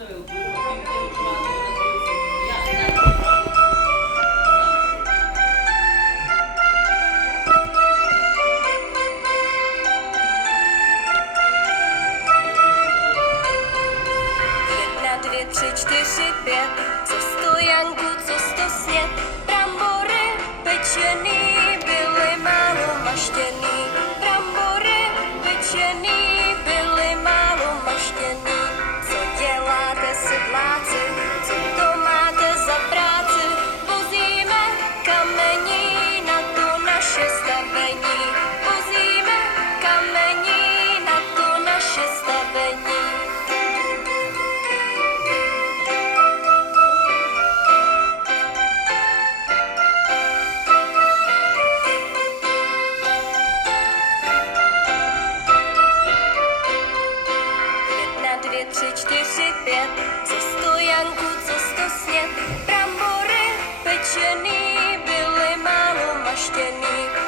Jedna, dvě, tři, čtyři, pět, co stojanku, co stosně, brambory pečený, byly málo maštěný, brambory pečený, byly málo maštěný. Co děláte, sedláci, co to máte za práci? Vozíme kamení na to naše stavení, vozíme kamení na to naše stavení. Jedna, dvě, tři, čtyři, pět, co stojanku, co stosně, brambory pečený, byly málo maštěný,